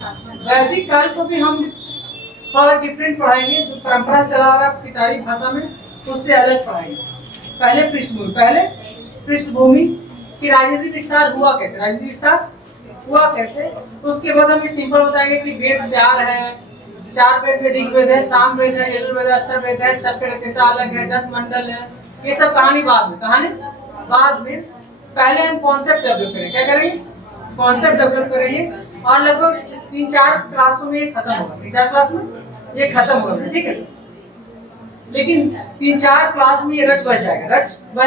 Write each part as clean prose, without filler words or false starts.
वैदिक काल को भी हम थोड़ा डिफरेंट पढ़ाएंगे, जो परंपरा चला आ रहा है पिटारी भाषा में उससे अलग पढ़ाएंगे। पहले पृष्ठभूमि कि राजनीतिक विस्तार हुआ कैसे, राजनीतिक विस्तार हुआ कैसे। उसके बाद हम ये सिंपल बताएंगे कि वेद 4 है, 4 वेद में ऋग्वेद है, सामवेद है, यजुर्वेद है, अथर्ववेद है, सबके अलग है, 10 मंडल है। ये सब कहानी बाद में पहले हम कॉन्सेप्ट डेवलप करेंगे। क्या करेंगे? कॉन्सेप्ट डेवलप करेंगे और लगभग 3-4 क्लासों में ये खत्म होगा। 3-4 क्लास में ये खत्म होगा, ठीक है। लेकिन 3-4 क्लास में ये रच बच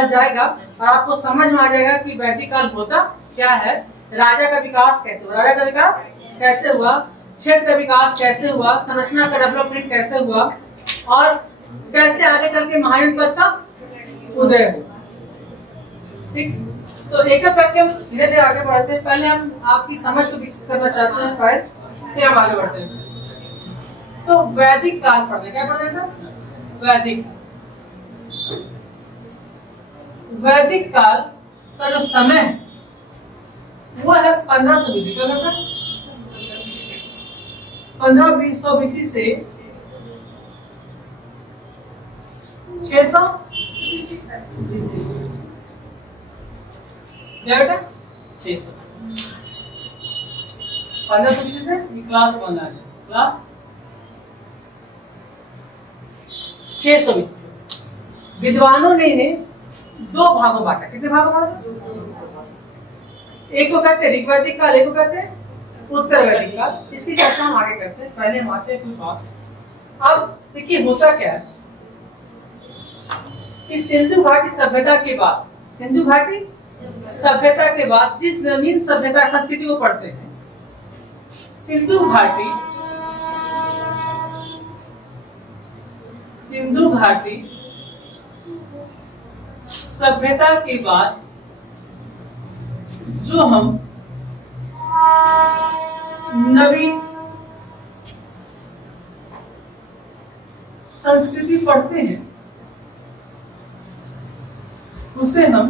जाएगा और आपको समझ में आ जाएगा कि वैदिक काल होता क्या है, राजा का विकास कैसे हुआ, क्षेत्र का विकास कैसे हुआ, संरचना का डेवलपमेंट कैसे हुआ और कैसे आगे चल के महायुद्ध का उदय हुआ। ठीक, तो एक एक करके हम धीरे धीरे आगे बढ़ते हैं। पहले हम आपकी समझ को विकसित करना चाहते हैं, फिर हम आगे बढ़ते हैं। तो वैदिक काल पढ़ते हैं, क्या पढ़ते हैं? वैदिक काल का जो समय वो है 1500 बीसी। क्या कहता है? 1500 बीसी से 600 बीसी। क्या बेटा? 600 1500 बीसी से क्लास 1 आ गया, क्लास 600 बीसी। विद्वानों ने इन्हें 2 भागों बांटा। कितने भागों बांटा? एक को कहते हैं ऋग्वैदिक काल, एक को कहते हैं उत्तर वैदिक काल। इसकी चर्चा हम आगे करते हैं, पहले हम आते हैं कुछ और। अब देखिए होता क्या है कि सिंधु घाटी सभ्यता के बाद जिस नवीन सभ्यता संस्कृति को पढ़ते हैं, सिंधु घाटी सभ्यता के बाद जो हम नवीन संस्कृति पढ़ते हैं उसे हम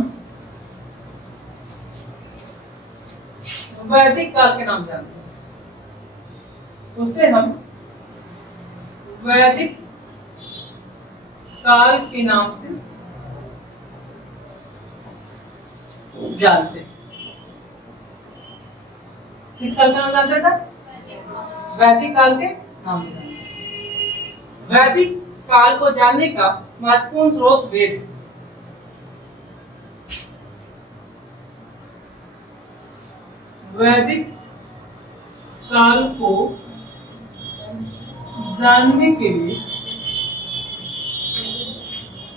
वैदिक काल के नाम जानते हैं। उसे हम वैदिक काल के नाम से जानते हैं। किस काल के नाम जानते हैं? वैदिक काल के नाम से। वैदिक काल को जानने का महत्वपूर्ण स्रोत वेद। वैदिक काल को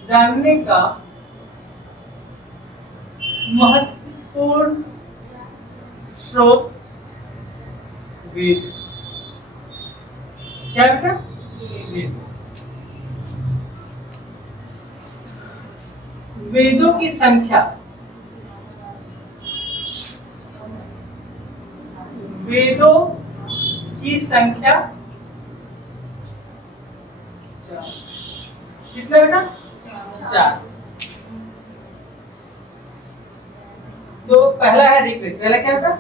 जानने का महत्वपूर्ण स्रोत वेद। क्या बेटा? वेद। वेदों की संख्या, कितने बेटा? 4। तो पहला है ऋग्वेद। पहला क्या बेटा?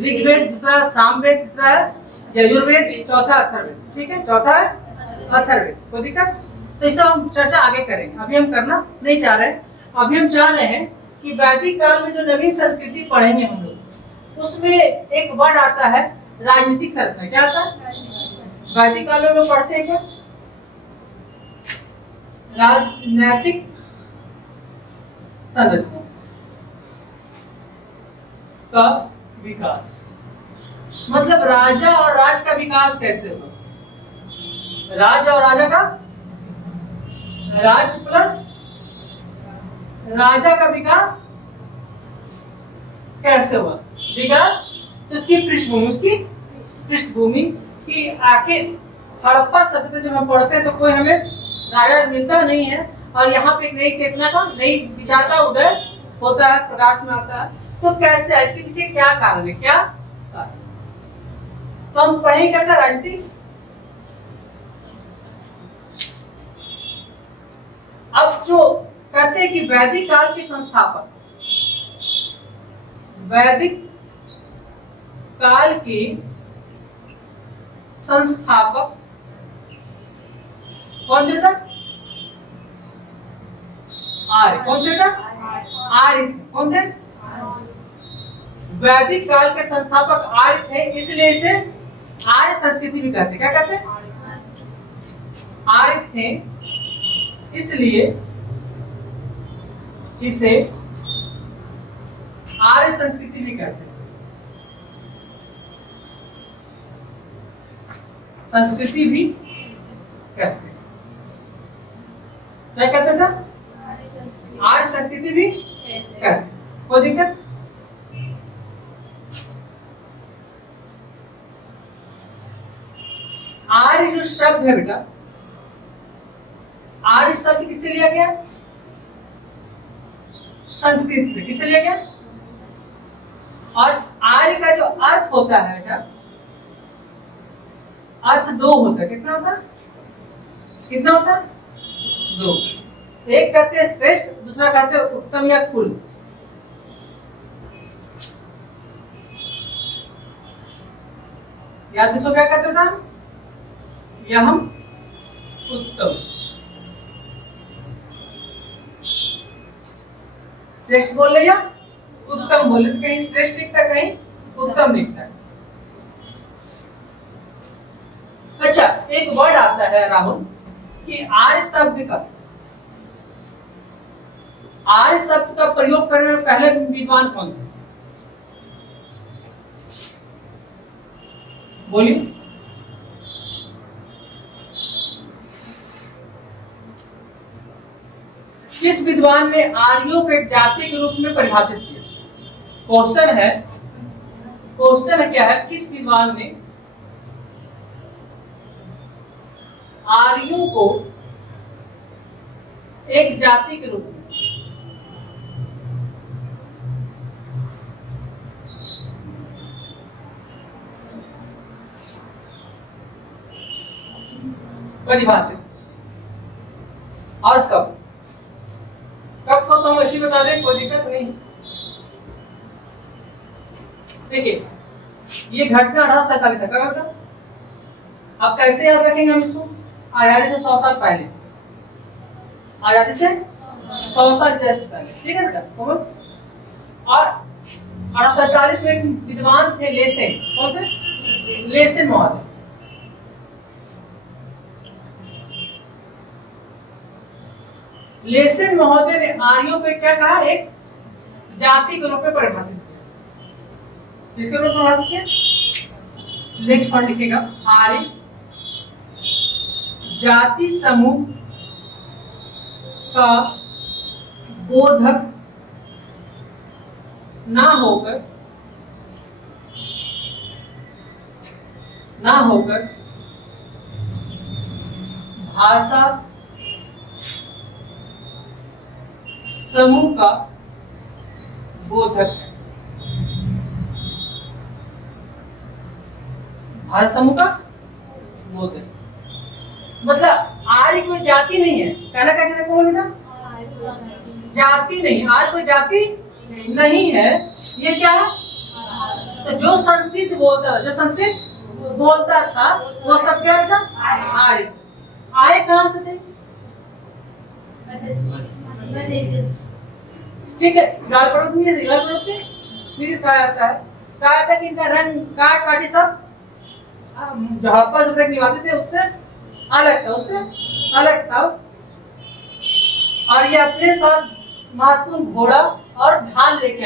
ऋग्वेद, दूसरा सामवेद, तीसरा है यजुर्वेद, चौथा अथर्ववेद। ठीक है, चौथा है अथर्ववेद। कोई दिक्कत? तो इसे हम चर्चा आगे करेंगे, अभी हम करना नहीं चाह रहे। अभी हम चाह रहे हैं कि वैदिक काल में जो नवीन संस्कृति पढ़ेंगे हम लोग, उसमें एक वर्ड आता है राजनीतिक संरचना। क्या आता है? वैदिक काल में हम लोग पढ़ते हैं क्या? राजनैतिक संरचना का विकास, मतलब राजा और राज का विकास कैसे होगा, राजा और राजा का, राज प्लस राजा का विकास कैसे हुआ, विकास। तो उसकी पृष्ठभूमि कि आखिर हड़प्पा सभ्यता जब हम पढ़ते हैं तो कोई हमें राजा मिलता नहीं है और यहाँ पे एक नई चेतना का, नई विचार का उदय होता है, प्रकाश में आता है। तो कैसे है, इसके पीछे क्या कारण है, क्या कारण? तो हम पढ़ेंगे क्या? राजनीति। अब जो कहते हैं कि वैदिक काल के संस्थापक, वैदिक काल के संस्थापक कौन थे बेटा? आर्य। कौन थे बेटा? आर्य थे। कौन थे? वैदिक काल के संस्थापक आर्य थे, इसलिए इसे आर्य संस्कृति भी कहते। क्या कहते? आर्य थे, इसलिए इसे आर्य संस्कृति भी कहते हैं। संस्कृति भी कहते हैं। क्या कहते बेटा? आर्य संस्कृति भी कहते हैं। कोई दिक्कत? आर्य जो शब्द है बेटा, आर्य शब्द किससे लिया गया? संस्कृत से। किससे लिया गया? और आर्य का जो अर्थ होता है बेटा, अर्थ दो होता है। कितना होता है? कितना होता है? दो। एक कहते हैं श्रेष्ठ, दूसरा कहते हैं उत्तम या कुल। याद इसको क्या कहते हैं? या हम उत्तम। श्रेष्ठ बोल रहे या उत्तम बोले, तो कहीं श्रेष्ठ लिखता है, कहीं उत्तम लिखता है। अच्छा, एक वर्ड आता है राहुल कि आर्य शब्द का प्रयोग करने में पहले विद्वान कौन थे? बोलिए। किस विद्वान ने आर्यों को एक जाति के रूप में परिभाषित किया? क्वेश्चन है क्या है? किस विद्वान ने आर्यों को एक जाति के रूप में परिभाषित, और कब? कब को तो हम ऐसी बता दें, कोई दिक्कत नहीं। देखिए, ये घटना 1847 है। कब बेटा? अब कैसे याद रखेंगे हम इसको? आजादी से 100 साल पहले, आजादी से 100 साल जस्ट पहले। ठीक है बेटा? कौन? और 1847 में एक विद्वान थे लेसेन। कौन थे? लेसेन महोदय। लेसेन महोदय ने आर्यों पे क्या कहा? एक जाति के रूप में परिभाषित किया। किसके रूप में परिभाषित किया? नेक्स्ट पॉइंट लिखिएगा। आर्य जाति समूह का बोधक ना होकर भाषा समूह का बोधक है। भाषा समूह का बोधक मतलब आर्य कोई जाति नहीं है। कहना क्या चाह रहे बेटा? जाति नहीं, आर्य कोई जाति नहीं है। ये क्या है? तो जो संस्कृत बोलता था वो सब क्या बेटा? आर्य। आए कहां से थे? ठीक है, गाल पर्वत में कहा जाता है कि इनका रंग काटी सब जो हड़प्पा सभ्यता के निवासी थे उससे अलग था। और ये अपने साथ महत्वपूर्ण घोड़ा और ढाल लेके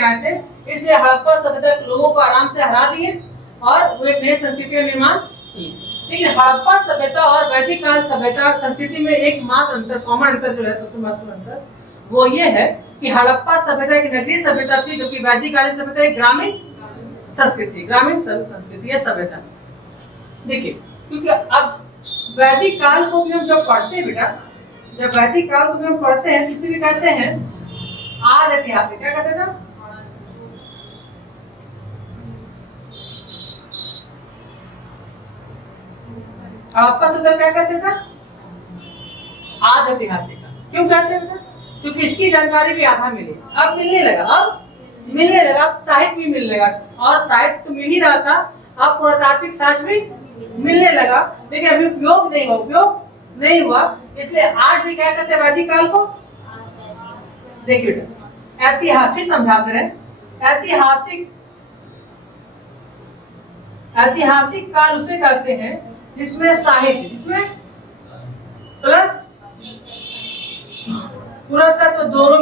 आए थे। इसलिए हड़प्पा सभ्यता के लोगों को आराम से हरा दिए और वो एक नई संस्कृति का निर्माण किए। लेकिन हड़प्पा सभ्यता और वैदिक काल सभ्यता संस्कृति में एक मात्र अंतर, कॉमन अंतर जो है, सबसे महत्वपूर्ण अंतर वो ये है कि हड़प्पा सभ्यता एक नगरीय सभ्यता थी, जो कि वैदिक कालीन सभ्यता एक ग्रामीण संस्कृति या सभ्यता। देखिए, क्योंकि अब वैदिक काल को भी हम जब पढ़ते हैं बेटा, जब वैदिक काल को भी हम पढ़ते हैं, किसी भी कहते हैं आदि ऐतिहासिक। क्या कहते हैं ना? हड़प्पा सभ्यता क्या कहते हैं बेटा? आदि ऐतिहासिक। क्यों कहते हैं बेटा? क्योंकि इसकी जानकारी भी आधा मिली, अब मिलने लगा, अब साहित्य भी मिलने लगा। और साहित्य तो मिल ही रहा था, अब पुरातात्विक साक्ष्य भी मिलने लगा, लेकिन अभी उपयोग नहीं हुआ। इसलिए आज भी क्या कहते हैं वैदिक काल को? देखिए बेटा, ऐतिहासिक समझाते रहे, ऐतिहासिक काल उसे कहते हैं जिसमें साहित्य, जिसमें प्लस पुरातत्व दोनों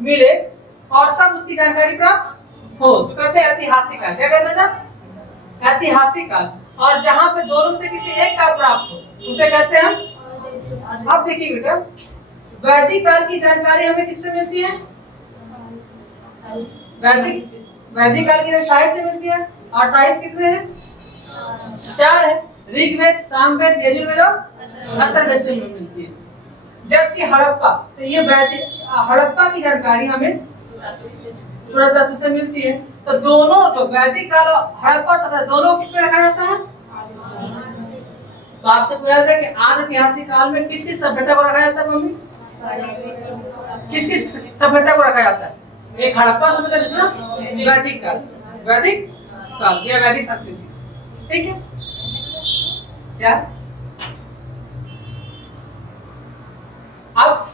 मिले और तब उसकी जानकारी प्राप्त हो, तो कहते हैं ऐतिहासिक काल। क्या कहते हैं ना? ऐतिहासिक काल। और जहां पे दोनों से किसी एक का प्राप्त हो उसे कहते हैं हम। अब देखिए बेटा, वैदिक काल की जानकारी हमें किससे मिलती है? वैदिक काल की जानकारी साहित्य से मिलती है। और साहित्य कितने हैं? 4 है, ऋग्वेद, सामवेद, यजुर्वेद और अथर्ववेद से मिलती है। जबकि हड़प्पा, तो ये हड़प्पा की जानकारी हमें पुरातत्व से मिलती है। तो दोनों, जो वैदिक काल और हड़प्पा सभ्यता, दोनों किस में रखा जाता है? तो आपसे पूछा जाता है कि आदि ऐतिहासिक काल में किस किस सभ्यता को रखा जाता है मम्मी? किस किस सभ्यता को रखा जाता है? एक हड़प्पा सभ्यता, दूसरा वैदिक काल या वैदिक संस्कृति। ठीक है क्या? अब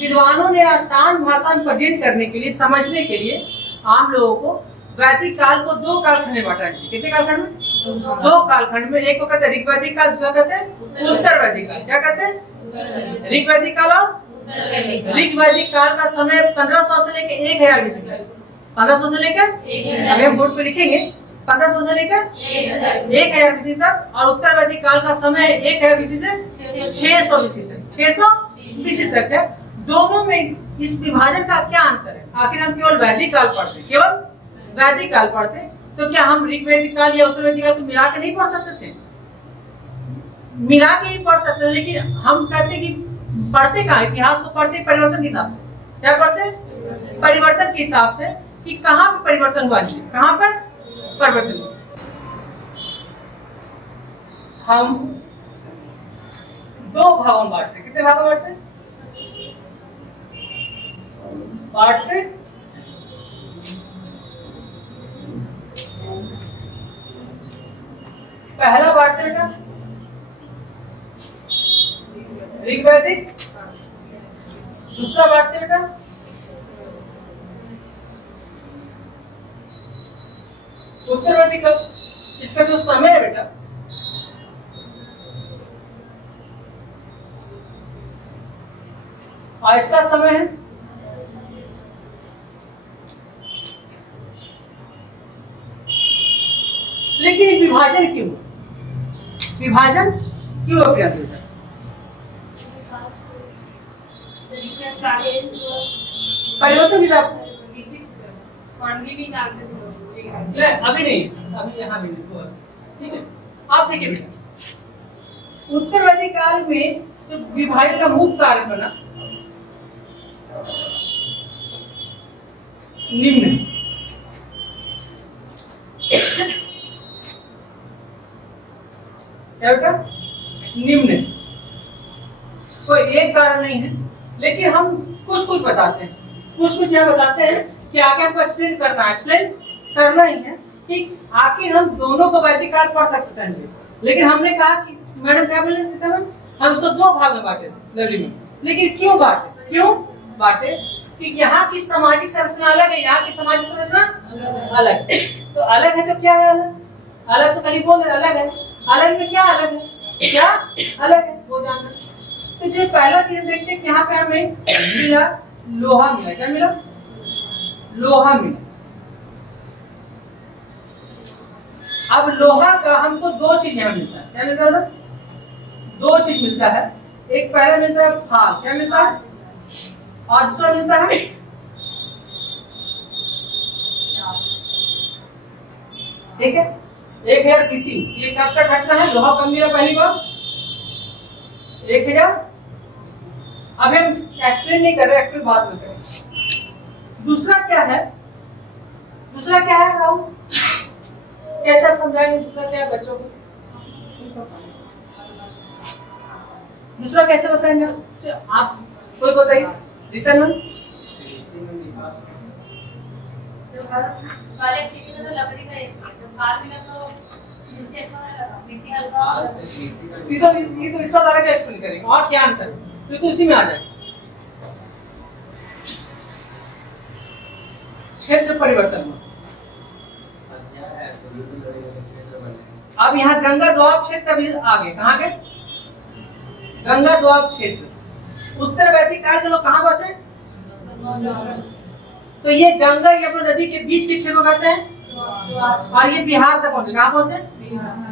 विद्वानों ने आसान भाषा में प्रेजेंट करने के लिए, समझने के लिए आम लोगों को वैदिक काल को 2 कालखंड में बांटा है। कितने कालखंड में? 2 कालखंड में। एक को कहते हैं ऋग्वैदिक काल, दूसरा कहते हैं उत्तर वैदिक काल। क्या कहते हैं? ऋग्वैदिक काल और ऋग्वैदिक काल का समय 1500 से लेकर 1000 बीसी तक। 1500 से लेकर, अभी हम बोर्ड पे लिखेंगे, 1500 से लेकर 1000 बीसी तक। और उत्तर वैदिक काल का समय 1000 बीसी से 600 बीसी तक, 600 बीसी तक है। दोनों में इस विभाजन का क्या अंतर है? आखिर हम केवल वैदिक काल पढ़ते, केवल वैदिक काल पढ़ते, तो क्या हम ऋग्वैदिक काल या उत्तर वैदिक काल को मिला के नहीं पढ़ सकते थे? मिला के ही पढ़ सकते थे, लेकिन हम कहते कि पढ़ते कहाँ? इतिहास को पढ़ते परिवर्तन के हिसाब से। क्या पढ़ते? परिवर्तन के हिसाब से, कि कहाँ पे परिवर्तन हुआ है, कहाँ पर परिवर्तन हुआ। हम 2 भागों में बांटते। कितने भागों में बांटते? पहला बांटते बेटा ऋग्वैदिक, दूसरा बांटते बेटा उत्तर वैदिक। इसका जो समय है बेटा, और इसका समय है लेकिन विभाजन क्यों? विभाजन क्यों प्रियांशु सर? परिवर्तन के हिसाब से नहीं, अभी नहीं, अभी यहाँ भी नहीं। ठीक है, आप देखिए बेटा, उत्तर वैदिक काल में जो विभाजन का मुख्य कारण बना निम्न। क्या बेटा? निम्न। कोई एक कारण नहीं है, लेकिन हम कुछ बताते हैं, कुछ यह बताते हैं कि आगे हमको एक्सप्लेन करना ही है कि आखिर हम दोनों को वैदिक काल पढ़ सकते हैं। लेकिन हमने कहा कि मैडम क्या बोले हम इसको 2 भाग में बांटे लवली में। लेकिन क्यों बांटे? कि यहाँ की सामाजिक संरचना अलग है, यहाँ की सामाजिक संरचना अलग है। तो अलग है तो क्या है? अलग तो खाली बोल अलग है। अलग में क्या अलग है? क्या अलग है वो जानना। तो जो पहला चीज देखते हैं कि यहाँ पे हमें मिला लोहा मिला। क्या मिला? लोहा मिला। अब लोहा का हमको 2 चीज यहाँ मिलता है। क्या मिलता है? 2 चीज मिलता है। एक पहला मिलता है फाल। क्या मिलता है? और दूसरा मिलता है ठीक है 1000 पीसी। ये कब तक घटना है? लोहा कब मिला पहली बार? 1000। अभी हम एक्सप्लेन नहीं कर रहे, एक्सप्लेन बाद में करेंगे। दूसरा क्या है राहुल? कैसे आप समझाएंगे? दूसरा क्या है बच्चों को? दूसरा कैसे बताएंगे आप? कोई बताइए। रिटर्न में जो घर वाले खेती का तो लकड़ी का एक है, जो खाद मिला तो जिससे अच्छा लगा मिट्टी हल्का ये तो इसका तरह का एक्सप्लेन करेंगे और क्या अंतर है ये तो इसी में आ जाएगा। क्षेत्र परिवर्तन में अब यहाँ गंगा दोआब क्षेत्र अभी आगे कहाँ गए? गंगा दोआब क्षेत्र उत्तर वैदिक काल के लोग कहाँ बसे? तो ये गंगा यमुना नदी के बीच के क्षेत्र को कहते हैं और ये बिहार तक पहुंचे। कहाँ पहुंचे?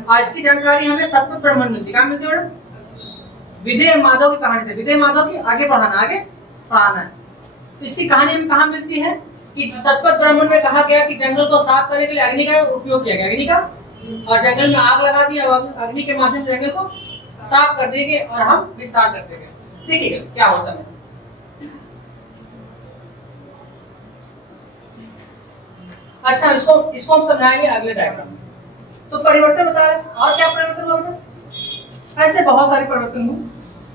और इसकी जानकारी हमें सतपथ ब्राह्मण मिलती है। कहाँ मिलती है मैडम? विदेह माधव की कहानी से। विदेह माधव की आगे पढ़ाना है। तो इसकी कहानी हमें कहाँ मिलती है कि सतपथ ब्राह्मण में कहा गया कि जंगल को साफ करने के लिए अग्नि का उपयोग किया गया। अग्नि का और जंगल में आग लगा दिया और अग्नि के माध्यम से जंगल को साफ कर देंगे और हम विस्तार कर देंगे। देखिए क्या होता है। अच्छा इसको हम समझाएंगे अगले डायग्राम में। तो परिवर्तन बता रहे और क्या परिवर्तन हुआ? ऐसे बहुत सारे परिवर्तन हुए,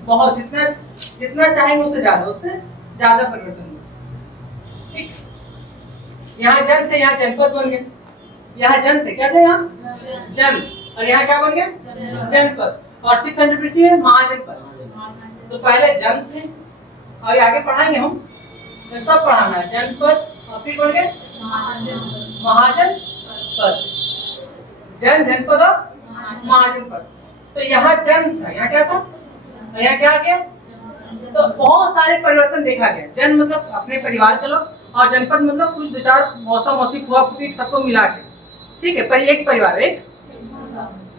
बहुत जितना चाहेंगे उससे ज्यादा परिवर्तन हुआ। ठीक, यहाँ जन थे, यहाँ जनपद बन गए। यहाँ जन थे, क्या थे यहाँ? जन। और यहाँ क्या बन गया? जनपद। और 600 BC में महाजनपद। तो पहले जन थे और आगे पढ़ाएंगे हम तो सब पढ़ाना है। जनपद और फिर बन गए महाजनपद। जन, जनपद और महाजनपद। तो यहाँ जन था, यहाँ क्या था और यहाँ क्या आ गया? तो बहुत सारे परिवर्तन देखा गया। जन मतलब अपने परिवार के लोग और जनपद मतलब कुछ दो चार मौसा मौसी फुआ फूफी सबको मिला के, ठीक है, पर एक परिवार एक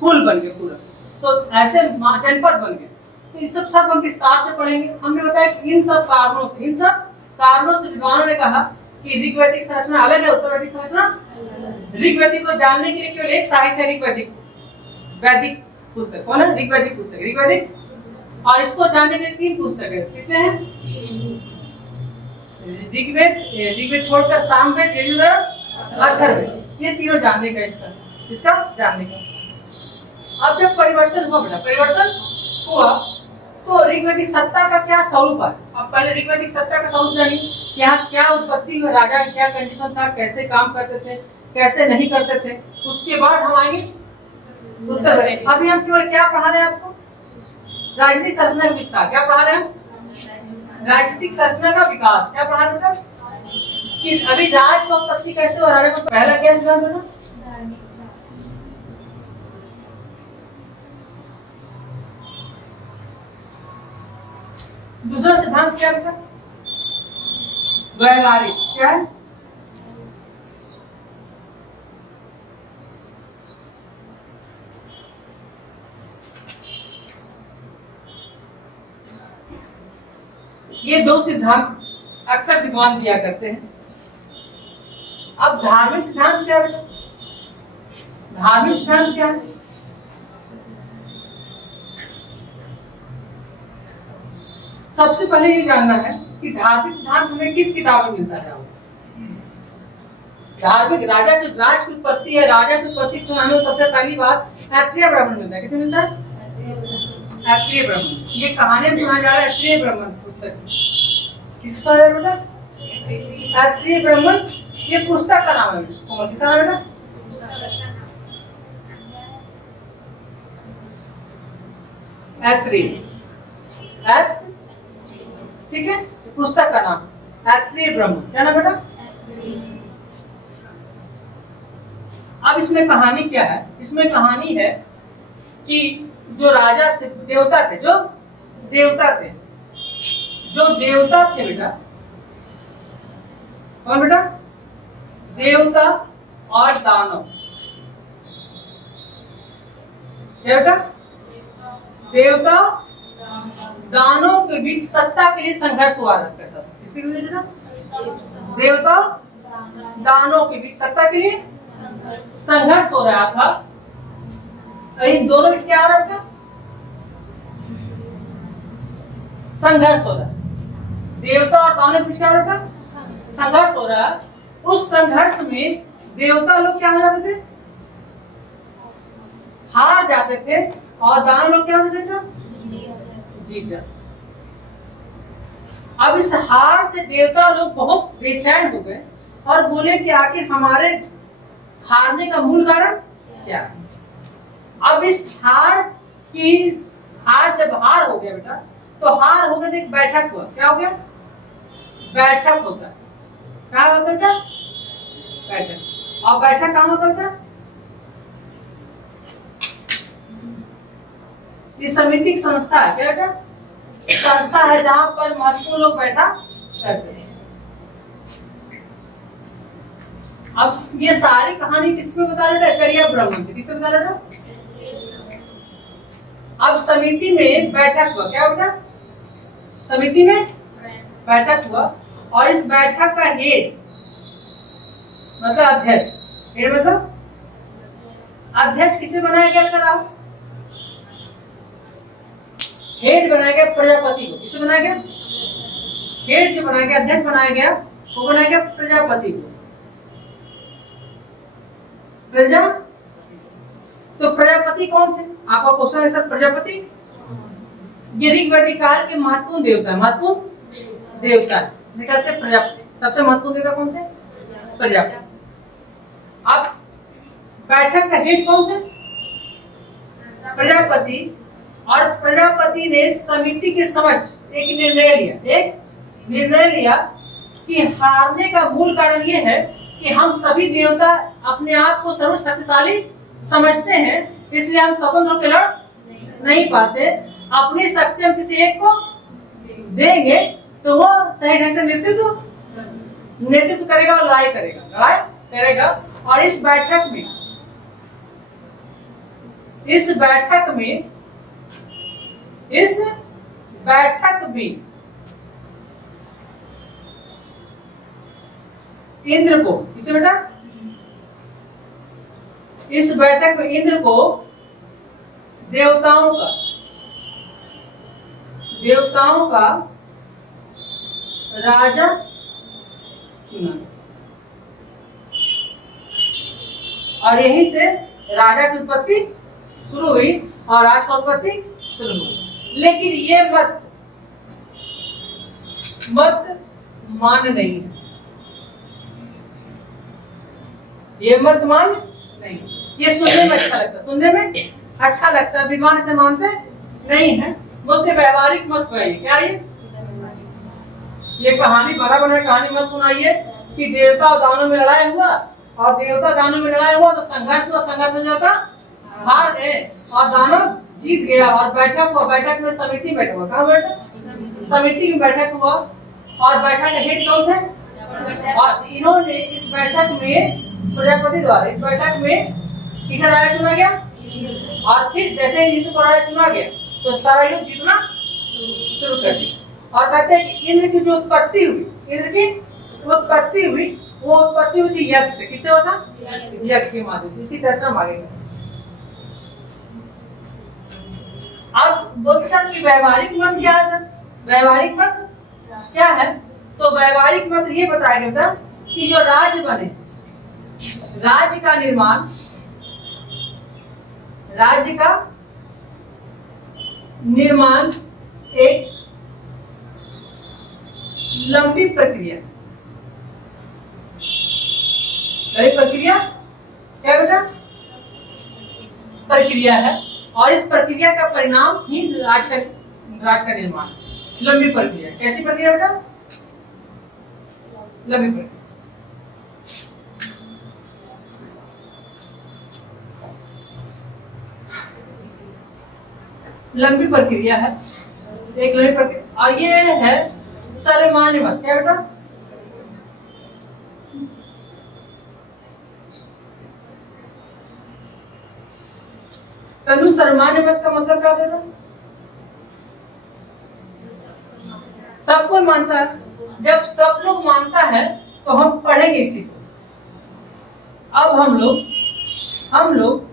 कुल बन गया पूरा। तो ऐसे जनपद बन गए। तो ये सब हम विस्तार से पढ़ेंगे। हमने बताया कि इन सब कारणों से विद्वानों ने कहा कि ऋग्वैदिक संरचना अलग है, उत्तर वैदिक संरचना। ऋग्वैदिक को जानने के लिए केवल एक साहित्य है, वैदिक पुस्तक। कौन है? ऋग्वैदिक पुस्तक, ऋग्वैदिक। और इसको जानने के लिए 3 पुस्तक है। कितने हैं? ऋग्वेद छोड़कर सामवेद, यजुर्वेद, अथर्ववेद, ये तीनों जानने का इसका जानने का। अब जब परिवर्तन हुआ तो ऋग्वैदिक सत्ता का क्या स्वरूप है? अब पहले ऋग्वैदिक सत्ता का स्वरूप जानिए। यहाँ क्या उत्पत्ति हुई, राजा का क्या कंडीशन था, कैसे काम करते थे, कैसे नहीं करते थे। उसके बाद हम आएंगे उत्तर वैदिक। अभी हम केवल क्या पढ़ा रहे हैं आपको? राजनीतिक संरचना का विस्तार। क्या पढ़ा रहे हैं? राजनीतिक संरचना का विकास। क्या पढ़ा रहे हैं? कि अभी राज का उत्पत्ति कैसे हुआ, राजा का पहला क्या सिद्धांत बना? दूसरा सिद्धांत क्या बेटा? व्यवहारिक। क्या है? ये 2 सिद्धांत अक्सर विद्वान दिया करते हैं। अब धार्मिक सिद्धांत क्या है? धार्मिक सिद्धांत क्या है? सबसे पहले ये जानना है कि धार्मिक सिद्धांत हमें किस किताब में मिलता है। धार्मिक राज की उत्पत्ति है। राजा की उत्पत्ति से हमें सबसे पहली बात ऐत्रेय ब्राह्मण मिलता है। किसे मिलता है? ऐत्रेय ब्राह्मण। ये कहानी में सुना जा रहा है ऐत्रेय ब्राह्मण पुस्तक। किसका है बेटा? ऐत्रेय ब्राह्मण। ये पुस्तक का नाम है। किसका नाम है बेटा? ऐत्रेय। ठीक है, पुस्तक का नाम ऐत्रेय ब्राह्मण। क्या नाम बेटा? अब इसमें कहानी क्या है? इसमें कहानी है कि जो राजा थे, देवता थे बेटा। कौन बेटा? देवता और दानव। क्या बेटा? देवता दानव के बीच सत्ता के लिए संघर्ष हुआ करता था। किसके लिए बेटा? देवता दानव के बीच सत्ता के लिए संघर्ष हो रहा था। इन दोनों में क्या हो रहा था? संघर्ष हो रहा है। देवता और दानव के बीच क्या हो रहा था? संघर्ष हो रहा है। उस संघर्ष में देवता लोग क्या हो जाते थे? हार जाते थे और दानव लोग क्या होते थे? जीत जाते। अब इस हार से देवता लोग बहुत बेचैन हो गए और बोले कि आखिर हमारे हारने का मूल कारण क्या है। अब इस हार जब हार हो गया बेटा, तो हार हो गया तो एक बैठक हुआ। क्या हो गया? बैठक होता है। क्या होता है बेटा? बैठक। और बैठक कहाँ होता है बेटा? ये समिति की संस्था है। क्या बेटा? संस्था है जहां पर महत्वपूर्ण लोग बैठा करते हैं। अब ये सारी कहानी किसमें बता रहा है? करिया ब्राह्मण से। किससे बता रहा था? अब समिति में बैठक हुआ। क्या बेटा? समिति में बैठक हुआ और इस बैठक का हेड मतलब अध्यक्ष। हेड मतलब अध्यक्ष किसे बनाया गया बेटा? हेड बनाया गया प्रजापति को। किसे बनाया गया? हेड जो बनाया गया, अध्यक्ष बनाया गया, वो बनाया गया प्रजापति को। प्रजा तो प्रजापति कौन थे? आपका क्वेश्चन है सर, प्रजापति ये ऋग्वैदिक काल के महत्वपूर्ण देवता है। महत्वपूर्ण देवता है कहते हैं प्रजापति। सबसे महत्वपूर्ण देवता कौन थे? प्रजापति। अब बैठक का हेड कौन थे? प्रजापति। और प्रजापति ने समिति के समक्ष एक निर्णय लिया कि हारने का मूल कारण ये है कि हम सभी देवता अपने आप को सर्वशक्तिशाली समझते हैं, इसलिए हम स्वतंत्र होकर लड़ नहीं पाते। अपनी शक्ति हम किसी एक को देंगे तो वो सही ढंग से नेतृत्व करेगा और लड़ाई करेगा। और इस बैठक में इंद्र को, किसे बेटा? इस बैठक में इंद्र को देवताओं का राजा चुना और यहीं से राजा की उत्पत्ति शुरू हुई और राज की उत्पत्ति शुरू हुई। लेकिन ये मत मान्य नहीं है। ये मत मान नहीं। ये सुनने में अच्छा लगता है, विद्वान इसे मानते नहीं है। बोलते व्यवहारिक मत पाइए। क्या ये कहानी बना कहानी मत सुनाइए कि देवता और दानव में लड़ाई हुआ और तो संघर्ष में जाता हार गए और दानव जीत गया और बैठक हुआ। बैठक में समिति बैठा हुआ। कहाँ बैठा? समिति में बैठक हुआ और बैठक के हेड कौन थे? और इन्होंने इस बैठक में प्रजापति द्वारा इस बैठक में किसे राजा चुना गया और फिर जैसे ही इंद्र को राजा चुना गया तो सारा युद्ध जीतना शुरू कर दिया। और कहते हैं कि इंद्र की जो उत्पत्ति हुई वो उत्पत्ति हुई थी यज्ञ से। किससे हुआ था? यज्ञ के माध्यम से। इसकी चर्चा हम आगे करेंगे। अब बोलते सर कि व्यवहारिक मत क्या है? सर व्यवहारिक मत क्या है? तो व्यवहारिक मत ये बताया गया बेटा कि जो राज्य बने, राज्य का निर्माण एक लंबी प्रक्रिया क्या बेटा? प्रक्रिया है और इस प्रक्रिया का परिणाम ही राज का निर्माण। लंबी प्रक्रिया। कैसी प्रक्रिया बेटा? लंबी प्रक्रिया। लंबी प्रक्रिया है, एक लंबी प्रक्रिया। और ये है सर्वमान्य मत। क्या बेटा? तनु सर्वमान्य मत का मतलब क्या बेटा? सब कोई मानता है। जब सब लोग मानता है तो हम पढ़ेंगे इसी को। अब हम लोग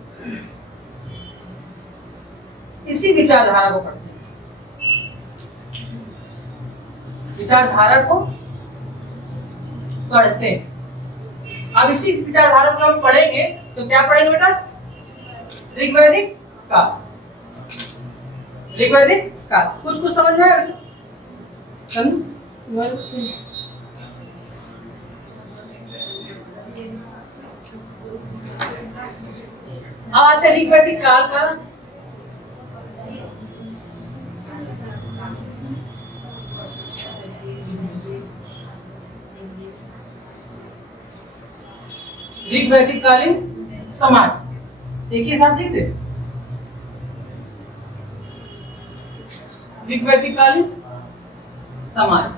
इसी विचारधारा को पढ़ते हैं। विचारधारा को पढ़ते हैं। अब इसी विचारधारा को हम पढ़ेंगे तो क्या पढ़ेंगे बेटा? ऋग्वैदिक काल। कुछ समझ में आया बेटा? अब आते हैं ऋग्वैदिक काल का। ऋग्वैदिक कालीन समाज एक ही साथ लिख दे। ऋग्वैदिक कालीन समाज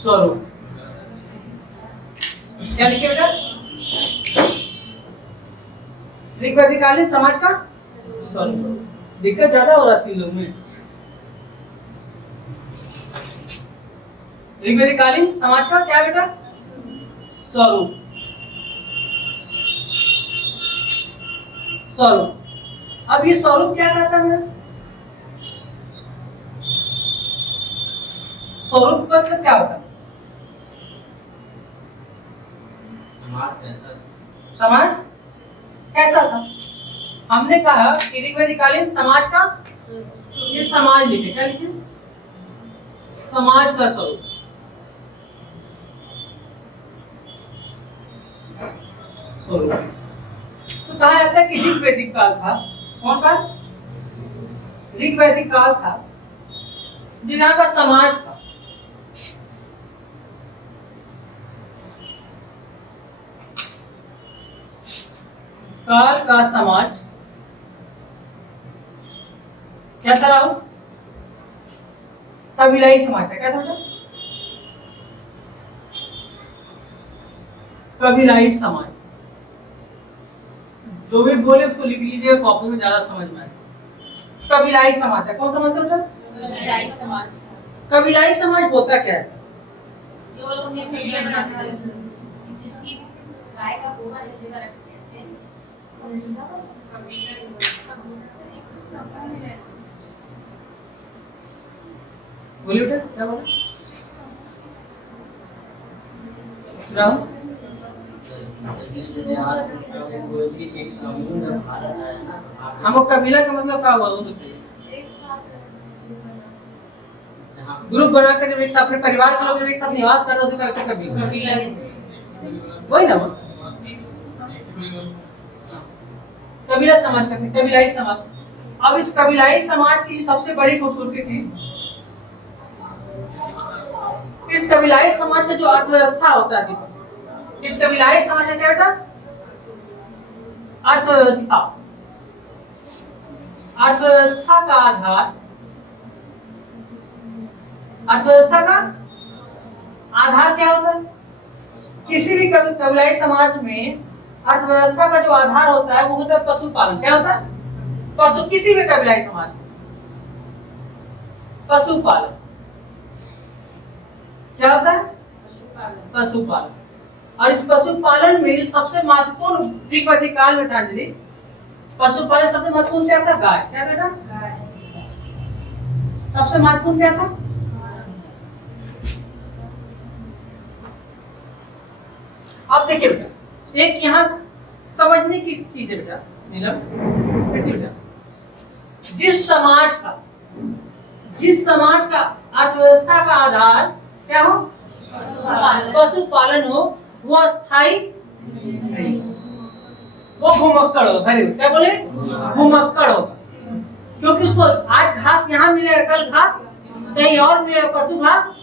स्वरूप क्या लिखे बेटा? ऋग्वैदिक कालीन समाज का स्वरूप। दिक्कत ज्यादा हो रहा है तीन लोग में। ऋग्वैदिक कालीन समाज का क्या बेटा? स्वरूप। स्वरूप। अब ये स्वरूप क्या कहता है? स्वरूप मतलब क्या होता है? समाज कैसा था? हमने कहा कि ऋग्वैदिक कालीन समाज का, ये समाज लिखे, क्या लिखे? समाज का स्वरूप। स्वरूप तो कहा जाता है कि ऋग्वैदिक काल था। कौन काल? ऋग्वैदिक काल था जहाँ पर समाज था। काल का समाज क्या था राहुल? कबीलाई समाज था। क्या था? कबीलाई समाज। जो भी बोले उसको लिख लीजिए कॉपी में, ज्यादा समझ में आए। कबीलाई समाज था। कौन समाज था बेटा? कबीलाई समाज। कबीलाई समाज होता क्या है? केवल उन्हें फैमिली बनाना है, जिसकी गाय का पूरा एक जगह रखते हैं। बोलिए बेटा क्या बोला राहुल? हमको कबीला का मतलब क्या हुआ? ग्रुप बनाकर जब एक साथ अपने परिवार के लोग जब एक साथ निवास करते होते क्या कबीला? वही ना कबीला समाज कहते हैं, कबीलाई समाज। अब इस कबीलाई समाज की सबसे बड़ी खूबसूरती थी, इस कबीलाई समाज का जो अर्थव्यवस्था होता है, इस कबीलाई समाज का क्या बेटा? अर्थव्यवस्था। अर्थव्यवस्था का आधार, अर्थव्यवस्था का आधार क्या होता है? किसी भी कबीलाई समाज में अर्थव्यवस्था का जो आधार होता है वो होता है पशुपालन। क्या होता है? पशु। किसी भी कबीलाई समाज में पशुपालन क्या होता है? पशुपालन। और इस पशुपालन में सबसे महत्वपूर्ण ऋग्वैदिक काल में था जी, पशुपालन सबसे महत्वपूर्ण क्या था? गाय। क्या बेटा? सबसे महत्वपूर्ण क्या था? अब देखिए बेटा, एक यहाँ समझने की चीज है बेटा नीलम, बेटा जिस समाज का अर्थव्यवस्था का आधार क्या हो? पशुपालन हो, वो अस्थाई नहीं, वो घुमक्कड़ होगा। Very good. क्या बोले? घुमक्कड़ होगा, क्योंकि उसको आज घास यहाँ मिलेगा, कल घास कहीं और मिलेगा, परसों घास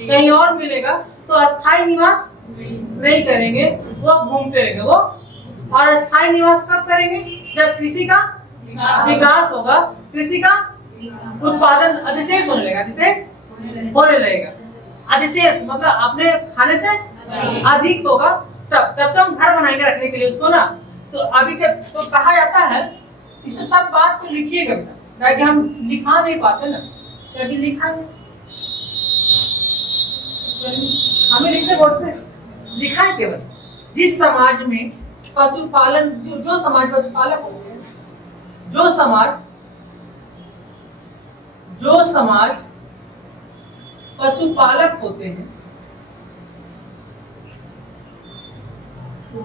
कहीं और मिलेगा, तो अस्थाई निवास नहीं करेंगे, वो घूमते रहेंगे वो। और अस्थाई निवास कब करेंगे? जब कृषि का विकास होगा, कृषि का उत्पादन अधिशेष होने लगेगा, अधिशेष होने लगेगा। अधिशेष मतलब अपने खाने से अधिक होगा, तब तो हम घर बनाएंगे रखने के लिए उसको ना। तो अभी से तो कहा जाता है, इस सब बात को लिखिएगा बेटा, ताकि हम लिखा नहीं पाते ना, क्योंकि लिखा हमें लिखते बोर्ड पे लिखा है केवल जिस समाज में पशुपालन, जो समाज पशुपालक होते हैं, जो समाज पशुपालक होते हैं,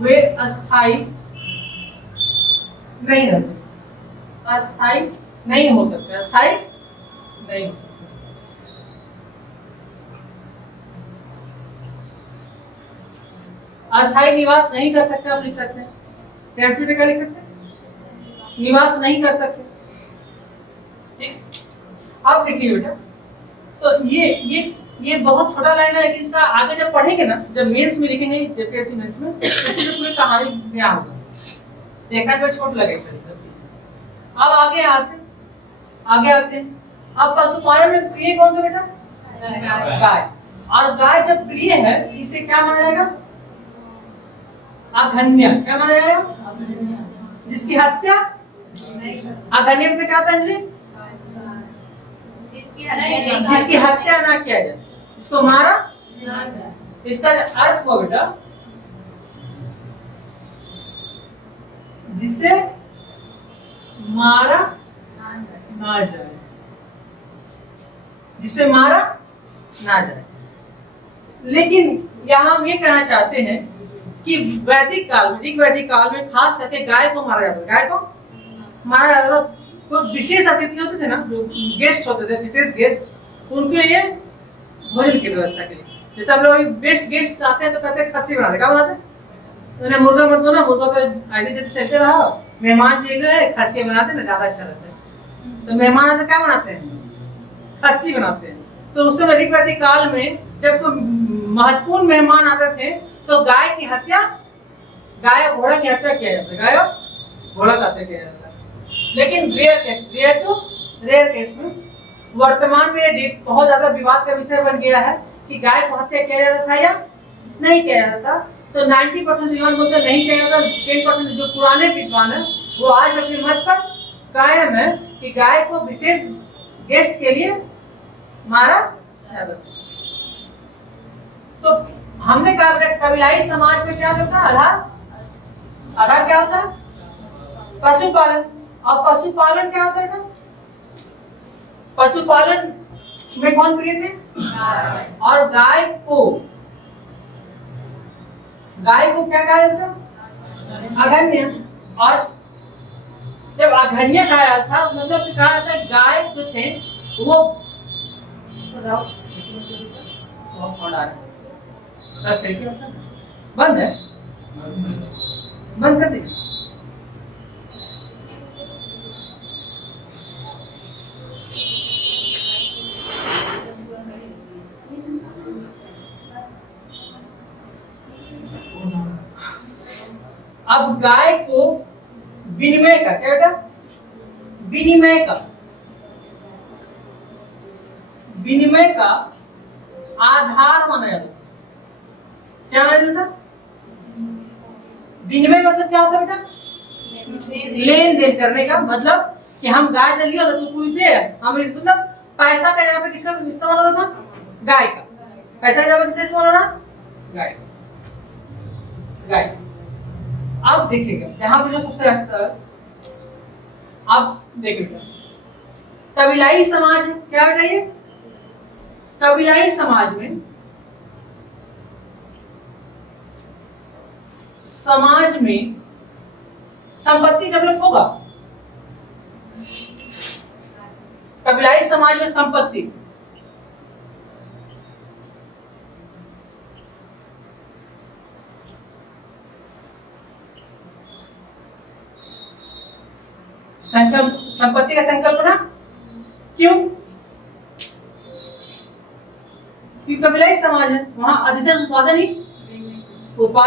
वे अस्थाई नहीं रहते, अस्थाई नहीं हो सकता, स्थायी नहीं हो सकता। अस्थायी निवास नहीं कर सकते, आप लिख सकते हैं। ट्रांसमिटर क्या लिख सकते हैं? निवास नहीं कर सकते। ठीक, अब देखिए बेटा, तो ये बहुत छोटा लाइन है, लेकिन इसका आगे जब पढ़ेंगे ना, जब मेंस में लिखेंगे, जेपीएससी मेंस में, इसी में पूरी कहानी बयान होगा। देखा तो छोट लगेगा ये सब चीजें। अब आगे आते हैं। अब पशुपालन में प्रिय कौन था बेटा? गाय। और गाय जब प्रिय है, इसे क्या माना जाएगा? अघन्य। क्या माना जाएगा? जिसकी हत्या, अघन्य में क्या होता है अंजलि? जिसकी हत्या ना किया जाए, इसको मारा। इसका अर्थ हुआ बेटा, जिसे मारा ना जाए, जिसे मारा ना जाए। लेकिन यहां हम ये कहना चाहते हैं कि वैदिक काल में, ऋग्वैदिक काल में खास करके गाय को मारा जाता था। गाय को मारा जाता था। तो विशेष अतिथि होते थे ना, जो गेस्ट होते थे, विशेष गेस्ट, उनके लिए भोजन की व्यवस्था के लिए। जैसे हम लोग बेस्ट गेस्ट आते हैं तो कहते हैं खस्सी बनाते, क्या बनाते? मैंने मुर्गा मत बना, मुर्गा तो आधे जैसे चलते रहा, मेहमान चाहिए गए, खस्सी बनाते ना, ज्यादा अच्छा रहता है। तो मेहमान आते क्या बनाते हैं? खस्सी बनाते हैं। तो उस समय ऋग्वैदिक काल में जब कोई महत्वपूर्ण मेहमान आते थे तो गाय की हत्या, गाय और घोड़ा की हत्या किया जाता, गाय और घोड़ा का हत्या किया जाता। लेकिन रेयर केस में वर्तमान में बहुत ज्यादा विवाद का विषय बन गया है कि गाय को हत्या किया जाता था या नहीं किया जाता था। तो 90% विद्वान बोलते नहीं किया जाता। 10% जो पुराने विद्वान है वो आज अपने मत पर कायम है कि गाय को विशेष गेस्ट के लिए मारा जाता था। तो हमने कहा कबीलाई समाज में क्या करता है? आधार क्या होता है? पशुपालन। और पशुपालन क्या होता है? पशुपालन में कौन प्रिय थे? और गाय को क्या कहा जाता? अघन्य। और जब अघन्य कहा जाता था, मतलब कहा जाता है गाय जो थे वो बहुत साउंड आ रहा है, बंद है, बंद कर दीजिए। अब गाय को विनिमय का, क्या बेटा? विनिमय का आधार माना जाता है। क्या माना? विनिमय मतलब क्या होता है बेटा? लेन देन करने का मतलब कि हम गाय दे लिया तो तू कुछ दे, हम मतलब पैसा का जगह पे किसका इस्तेमाल होता था? गाय का। पैसा की जगह पे किसका इस्तेमाल होना? गाय। अब देखिएगा यहाँ पे जो सबसे अब देखिएगा कबीलाई समाज है। क्या बेटा? ये कबीलाई समाज में संपत्ति डेवलप होगा। कबीलाई समाज में संपत्ति संपत्ति का संकल्पना क्यों? क्योंकि कबीलाई समाज है, वहां अधिशेष उत्पादन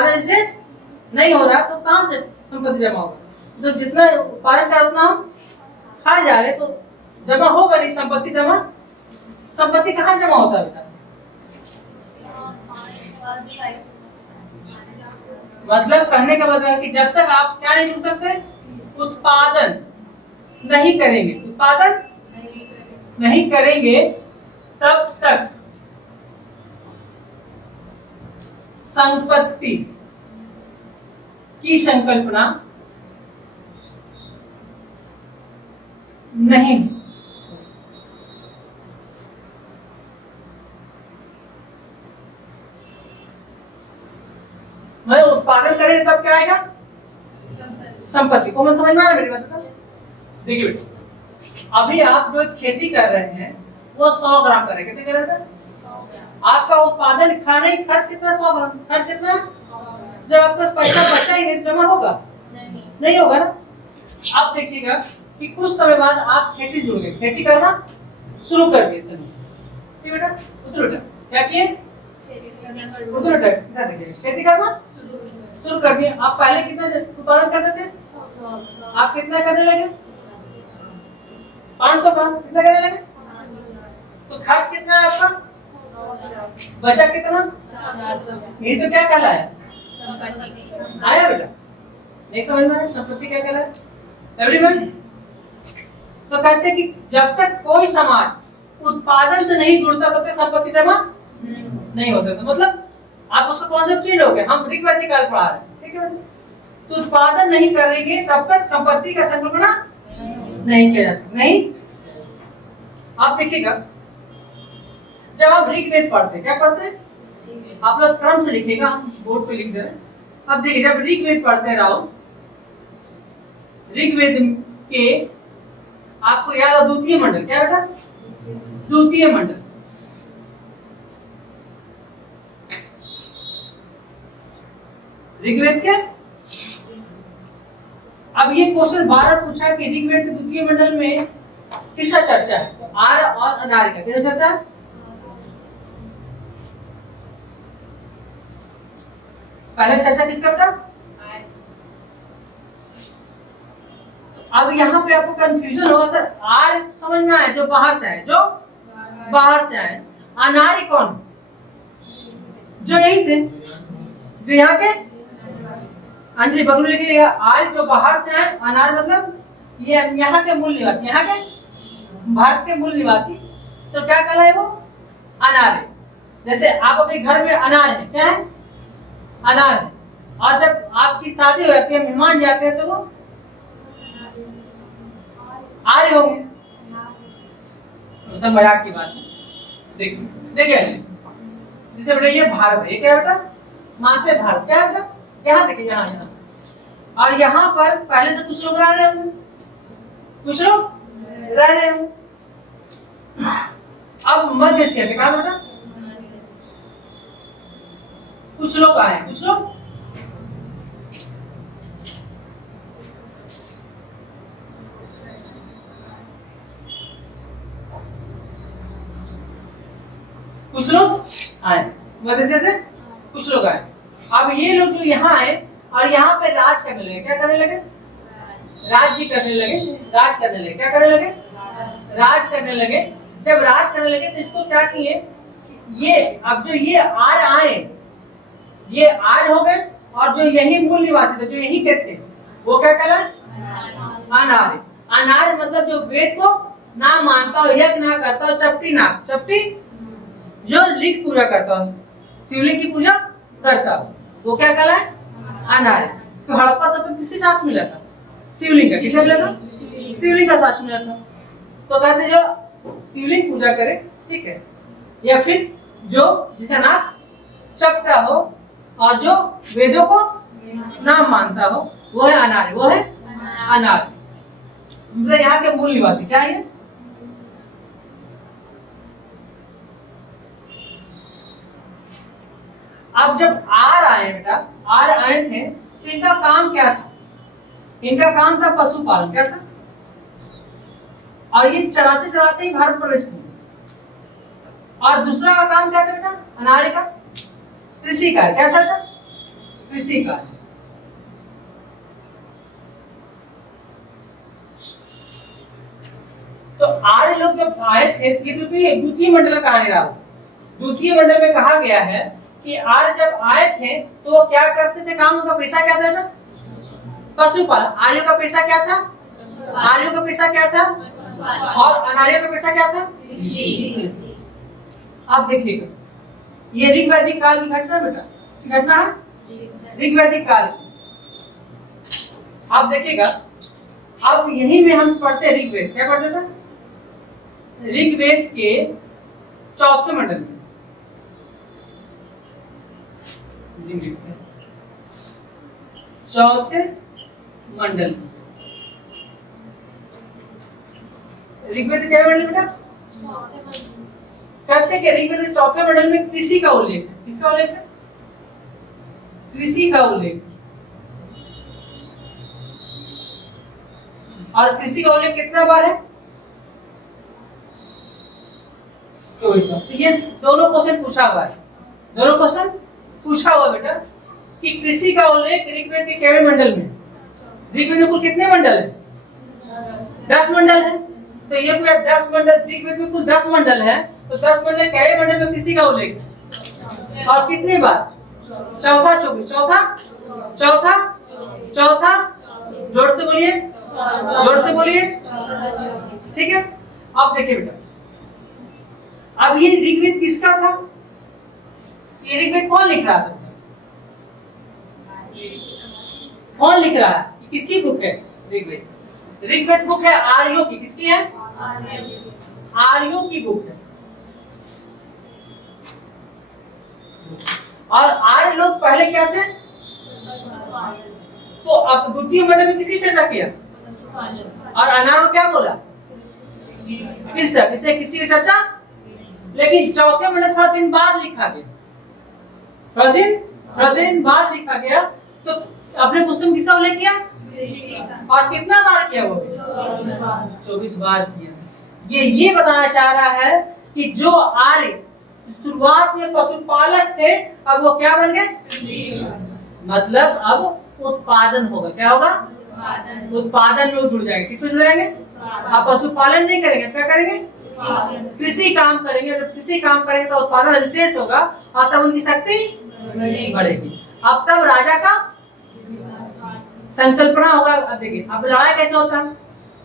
अधिशेष नहीं हो रहा, तो कहां से संपत्ति जमा होगा? तो जितना उत्पादन का उतना हम खा जा रहे, तो जमा होगा नहीं। संपत्ति कहाँ जमा होता है बेटा? मतलब कहने का मतलब है कि जब तक आप क्या नहीं कर सकते, उत्पादन नहीं करेंगे तब तक संपत्ति की संकल्पना नहीं। मैं उत्पादन करेंगे तब क्या आएगा? संपत्ति। को मैं समझ में आ रहा है मेरी बात? देखिए बेटा, अभी आप जो खेती कर रहे हैं वो 100 ग्राम कर रहे हैं, कितने कर रहे हैं? आपका उत्पादन खाने की खर्च कितना? 100 ग्राम। खर्च कितना? जब आपके पास पैसा बचा ही नहीं जमा होगा? नहीं होगा ना। अब देखिएगा कि कुछ समय बाद आप खेती शुरू करें, खेती करना शुरू कर दिए। ठीक बेटा, उधर बेटा क्या किए? उधर बेटा कितना देखिए खेती करना शुरू कर दिए। आप पहले कितना उत्पादन करते थे? आप कितना करने लगे? 500 ग्राम। कितना करने लगे? तो खर्च कितना है आपका? बचा कितना? ये तो क्या कहलाया? आया बेटा? नहीं समझ में आया? संपत्ति क्या कहलाया? एवरीवन, तो कहते हैं कि जब तक कोई समाज उत्पादन से नहीं जुड़ता तब तक संपत्ति जमा नहीं हो सकता। मतलब आप उसका कॉन्सेप्ट चेंज हो गया। हम ऋग्वैदिक काल पढ़ा रहे हैं, ठीक है बेटा? तो उत्पादन नहीं करेंगे तब तक संपत्ति का संकल्पना नहीं किया जा सकता। नहीं, आप देखिएगा जब आप ऋग्वेद पढ़ते हैं, क्या पढ़ते हैं? आप लोग क्रम से लिखिएगा, हम बोर्ड पे लिख दे रहे हैं। अब देखिए जब ऋग्वेद पढ़ते हैं राव, ऋग्वेद के आपको याद है द्वितीय मंडल, क्या बेटा? द्वितीय मंडल। ऋग्वेद के अब ये क्वेश्चन 12 पूछा कि ऋग्वेद के द्वितीय मंडल में किसका चर्चा है? तो आर्य और अनार्य का किसका चर्चा है? पहले चर्चा किसका बेटा? अब यहाँ पे आपको कंफ्यूजन होगा, सर आर्य समझना है जो बाहर से आए, जो बाहर से आए। अनार्य कौन? जो यही थे, जो यहाँ के अंजलि बगल में लिखिएगा। आर्य जो बाहर से आए, अनार्य मतलब ये यहाँ के मूल निवासी, यहाँ के भारत के मूल निवासी। तो क्या कहलाए वो? अनार्य। जैसे आप अपने घर में अनार है, क्या है? अनार है। और जब आपकी शादी हो जाती है, मेहमान जाते हैं, तो वो आर्य होंगे। सब मजाक की बात है। देखिए जैसे बेटा ये भारत है, ये क्या बेटा? मानते भारत, क्या है बेटा? यहाँ देखिए, यहाँ यहाँ और यहाँ पर पहले से कुछ लोग रह रहे होंगे, कुछ लोग रह रहे होंगे। अब मध्य एशिया से कहा बेटा कुछ लोग आए, कुछ लोग आए, मध्य एशिया से कुछ लोग आए। अब ये लोग जो यहाँ आए और यहाँ पे राज करने लगे, क्या करने लगे? राज्य करने लगे, राज करने लगे। क्या करने लगे? राज करने लगे। जब राज करने लगे तो इसको क्या किए? ये अब जो ये आर्य आए, ये आर्य हो गए, और जो यही मूल निवासी थे, जो यही के थे, वो क्या कहलाए? अनार्य। अनार्य मतलब जो वेद को ना मानता हो, यज्ञ ना करता हो, चपटी जो लिख पूजा करता हो, शिवलिंग की पूजा करता हो, वो क्या कहलाए? अनार्य। तो हड़प्पा सब किसके साथ मिला था? शिवलिंग का। किससे मिला था? शिवलिंग का साथ मिला था। तो कहते जो शिवलिंग पूजा करे, ठीक है, या फिर जो जिसका नाम चपटा हो और जो वेदों को ना मानता हो, वो है अनार्य, वो है अनार्य। मतलब यहाँ के मूल निवासी क्या है? अब जब आर आए बेटा, आर आए थे तो इनका काम क्या था? इनका काम था पशुपालन। क्या था? और ये चलाते चलाते ही भारत प्रवेश किया। और दूसरा का काम क्या था बेटा? अनार्य का कृषि कार्य। क्या था बेटा? कृषि कार्य। तो आर्य लोग जब आए थे, ये द्वितीय मंडल का कहानी रहा। द्वितीय मंडल में कहा गया है कि आर्य जब आए थे तो वो क्या करते थे? काम, उनका पेशा क्या था बेटा? पशुपालन। आर्यों का पेशा क्या था? आर्यों का पेशा क्या था? और अनार्यों का पेशा क्या था? कृषि। आप देखिएगा, ये ऋग्वैदिक काल की घटना बेटा, इसकी घटना है ऋग्वैदिक काल। आप देखिएगा, अब यही में हम पढ़ते हैं ऋग्वेद। क्या पढ़ते बेटा? ऋग्वेद के चौथे मंडल में, चौथे मंडल ऋग्वेद के मंडल बेटा कहते हैं कि ऋग्वेद के चौथे मंडल में कृषि का उल्लेख है। किसका उल्लेख है? कृषि का उल्लेख। और कृषि का उल्लेख कितना बार है? 24 बार। तो ये दोनों क्वेश्चन पूछा हुआ है, दोनों क्वेश्चन पूछा हुआ बेटा कि कृषि का उल्लेख ऋग्वेद के केवे मंडल में। ऋग्वेद में कुल कितने मंडल है? 10 मंडल है। तो ये पूरा 10 मंडल, ऋग्वेद में कुल 10 मंडल है, तो 10 मंडल केवे मंडल में कृषि का उल्लेख है। और कितनी बार? चौथा 24। चौथा जोर से बोलिए, जोर से बोलिए। ठीक है, अब देखिए बेटा, अब ये ऋग्वेद किसका था? ये ऋग्वेद कौन लिख रहा था? कौन लिख रहा है? ये किसकी बुक है? ऋग्वेद। ऋग्वेद बुक है आर्यों की। किसकी है? आर्यों की बुक है। और आर्य लोग पहले क्या थे? तो अब द्वितीय मंडल में किसकी चर्चा किया? और अनार को क्या बोला? कृषक। इसे कृषि की चर्चा, लेकिन चौथे मंडल थोड़ा दिन बाद लिखा गया, थोड़ा दिन बाद लिखा गया। तो अपने पुस्तक में किसका उल्लेख किया? और कितना बार किया? वो 24 बार किया। ये बताना चाह रहा है कि जो आर्य शुरुआत में पशुपालक थे, अब वो क्या बन गए? मतलब अब उत्पादन होगा। क्या होगा? उत्पादन में वो जुड़ जाएंगे। किसमें जुड़ जाएंगे? अब पशुपालन नहीं करेंगे, क्या करेंगे? कृषि काम करेंगे। जब कृषि काम करेंगे तो उत्पादन अधिशेष होगा और तब उनकी शक्ति बढ़ेगी। अब तब राजा का संकल्पना होगा। अब देखिए, अब लड़ाई कैसे होता है?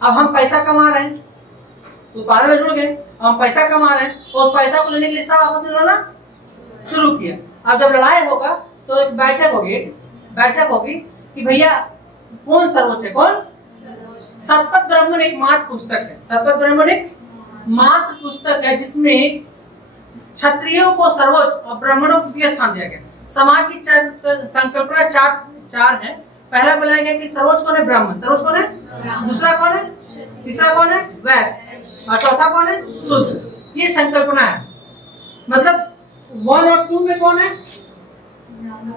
अब हम पैसा कमा रहे हैं, उत्पादन में जुड़ गए, हम पैसा कमा रहे हैं, तो उस पैसा को लेने के लिए सब आपस में लड़ना शुरू किया। अब जब लड़ाई होगा तो एक बैठक होगी कि भैया कौन सर्वोच्च है? कौन? शतपथ ब्राह्मण एक मात्र पुस्तक है। शतपथ ब्राह्मण एक मात्र पुस्तक है जिसमें क्षत्रियों को सर्वोच्च और ब्राह्मणों को द्वितीय स्थान दिया गया। समाज की संकल्पना चार है। पहला बोला गया कि सर्वोच्च कौन है? ब्राह्मण। सर्वोच्च कौन है? दूसरा कौन है? तीसरा कौन है? वैश्य। और चौथा कौन है? शूद्र। ये संकल्पना है। मतलब 1 और 2 में कौन है?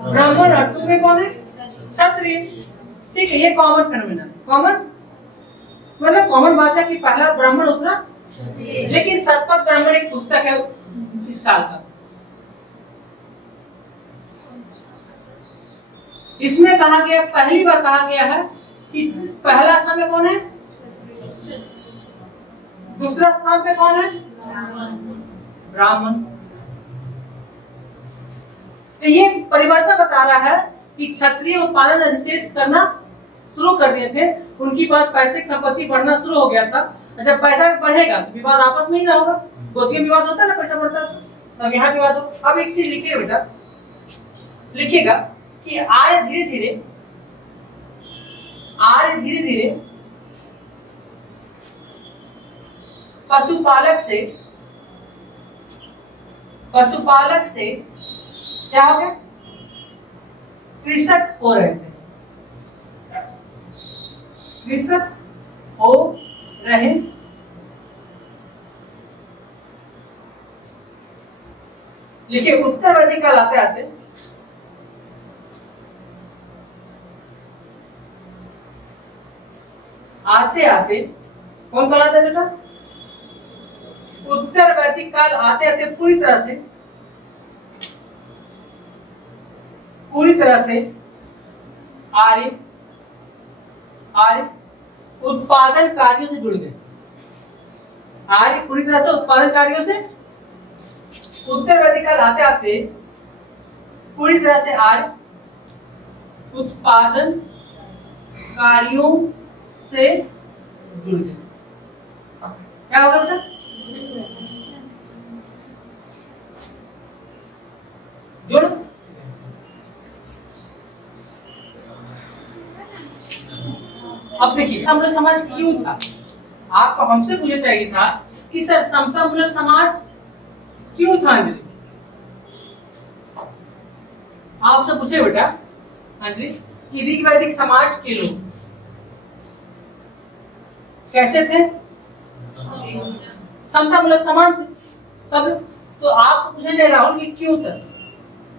ब्राह्मण। और 2 में कौन है? क्षत्रिय। ठीक है, ये कॉमन फेनोमेना है। कॉमन मतलब कॉमन बात है कि पहला ब्राह्मण, दूसरा। लेकिन शतपथ ब्राह्मण एक पुस्तक है इस काल का। इसमें कहा गया, पहली बार कहा गया है कि पहला स्थान में कौन है? दूसरा स्थान पे कौन है? ब्राह्मण। तो ये परिवर्तन बता रहा है कि क्षत्रिय उत्पादन अधिशेष करना शुरू कर दिए थे, उनकी पास पैसे की संपत्ति बढ़ना शुरू हो गया था। जब पैसा बढ़ेगा तो विवाद आपस में ही ना होगा। गोत्रीय विवाद होता है ना, पैसा बढ़ता है, अब यहाँ विवाद हो। अब एक चीज लिखिए बेटा, लिखिएगा कि आर्य धीरे धीरे पशुपालक से क्या हो गया? कृषक हो रहे थे। कृषक हो रहे लिखिए। उत्तर वैदिक काल आते आते कौन काल आता है बेटा? उत्तर वैदिक काल आते आते पूरी तरह से आर्य उत्पादन कार्यों से जुड़ गए। आर्य पूरी तरह से उत्पादन कार्यों से, उत्तर वैदिक काल आते आते पूरी तरह से आर्य उत्पादन कार्यों से जुड़ गए। क्या होगा बेटा? जुड़। अब देखिए, समतामूलक समाज क्यों था? आपको हमसे पूछना चाहिए था कि सर समतामूलक समाज क्यों था? अंजलि, आपसे पूछे बेटा अंजलि कि ऋग्वैदिक समाज के लोग कैसे थे? समता मूलक समान थे सब लोग। तो आप पूछे जाए राहुल कि क्यों सर,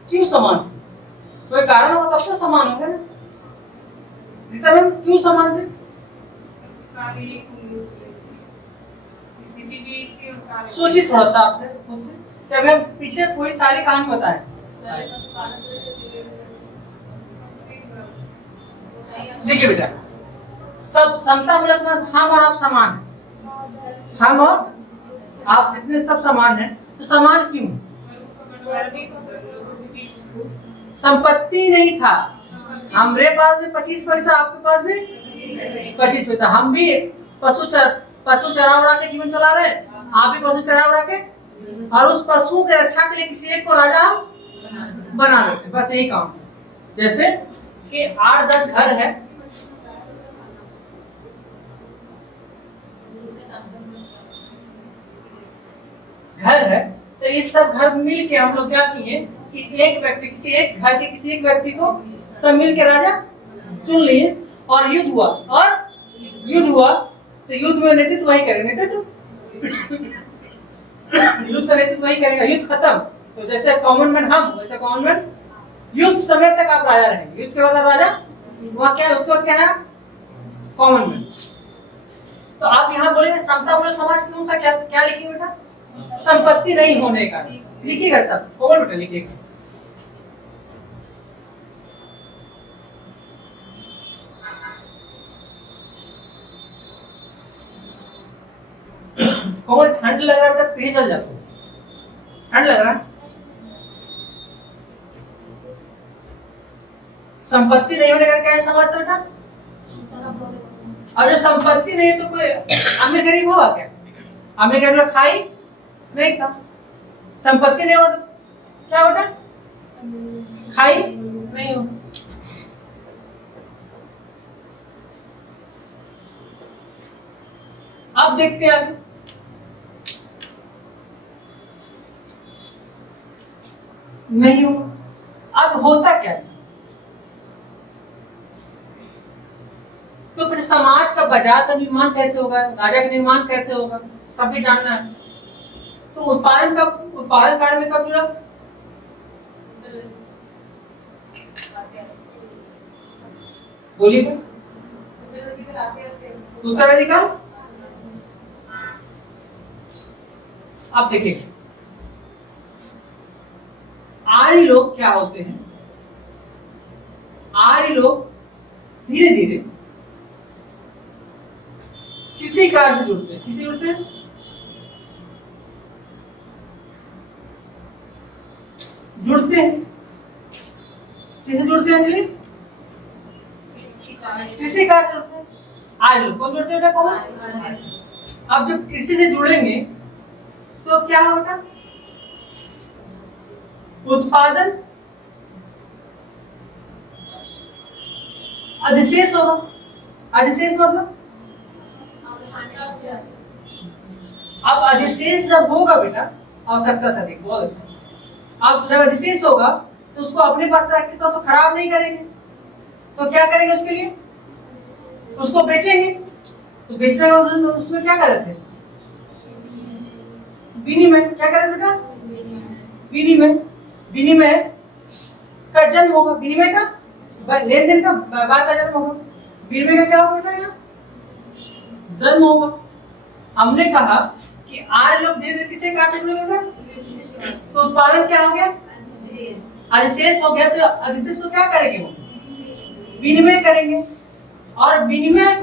क्यों समान थे? कोई कारण होगा तब तो समान होंगे ना। रीता मैम क्यों समान थे? सोचिए थोड़ा सा आपने खुद से कि अभी हम पीछे कोई सारी कहानी बताएं। देखिए बेटा, सब समता मूलक में हम और आप समान हैं, हम और आप जितने सब समान हैं, तो समान क्यों? संपत्ति नहीं था, हमारे पास भी 25 पैसा, आपके पास भी 25 पैसा, हम भी पशु चरा उड़ा के जीवन चला रहे हैं, आप भी पशु चरा उड़ा के, और उस पशु के रक्षा के लिए किसी एक को राजा बना देते, बस यही काम। जैसे कि 8-10 घर है, तो इस सब घर मिल के हम लोग क्या किए कि एक व्यक्ति, किसी एक घर के किसी एक व्यक्ति को सब मिल के राजा चुन लिए, और युद्ध हुआ, तो युद्ध में नेतृत्व वही करेगा, युद्ध का नेतृत्व वही करेगा। युद्ध खत्म तो जैसे कॉमन मैन हम, वैसे कॉमन मैन युद्ध समय तक आप राजा रहेंगे, युद्ध के बाद राजा वहां क्या, उसके बाद क्या है कॉमन मैन। तो आप यहाँ बोलेंगे समता मूलक समाज क्यों था, क्या लिखिए बेटा? संपत्ति नहीं होने का, लिखिएगा सब कोमल बेटा, लिखिएगा। कोमल ठंड लग रहा है बेटा, पीछे चल जाओ, ठंड लग रहा है। संपत्ति नहीं होने का क्या है समाज था बेटा? और जो संपत्ति नहीं है तो कोई अमीर गरीब होगा क्या? अमीर गरीब खाई नहीं था, संपत्ति नहीं होगा तो क्या होता? खाई नहीं हो। अब देखते हैं आगे, नहीं हो। अब होता क्या? तो फिर समाज का, बाजार का निर्माण कैसे होगा, राजा का निर्माण कैसे होगा, सभी जानना है। तो उत्पादन कार्य में कब जुड़ा? बोलिए उत्तराधिकार। अब देखिए आर्य लोग क्या होते हैं, आर्य लोग धीरे धीरे किसी कार्य से जुड़ते हैं, किसी जुड़ते हैं, किसे जुड़ते हैं अंजलि? कृषि कार्य जुड़ते हैं। आज लोग कौन जुड़ते हैं बेटा? कौन? अब जब कृषि से जुड़ेंगे तो क्या होगा? उत्पादन अधिशेष होगा। अधिशेष मतलब अब अधिशेष जब होगा बेटा, आवश्यकता से अधिक, बहुत अच्छा। अब जब अधिशेष होगा तो उसको अपने पास रख के तो खराब नहीं करेंगे, तो क्या करेंगे उसके लिए? उसको बेचेंगे। तो बेचने का तो उसमें क्या कर रहे थे? विनिमय। क्या कर रहे थे बेटा? विनिमय। विनिमय का जन्म होगा, विनिमय का लेन देन का व्यापार का जन्म होगा। विनिमय का क्या होगा बेटा? यहाँ जन्म होगा। हमने कहा कि आर्य लोग धीरे धीरे किसे काटने लगे, तो उत्पादन क्या हो गया? अधिशेष हो गया। तो अधिशेष को क्या करेंगे? वो विनिमय करेंगे। और विनिमय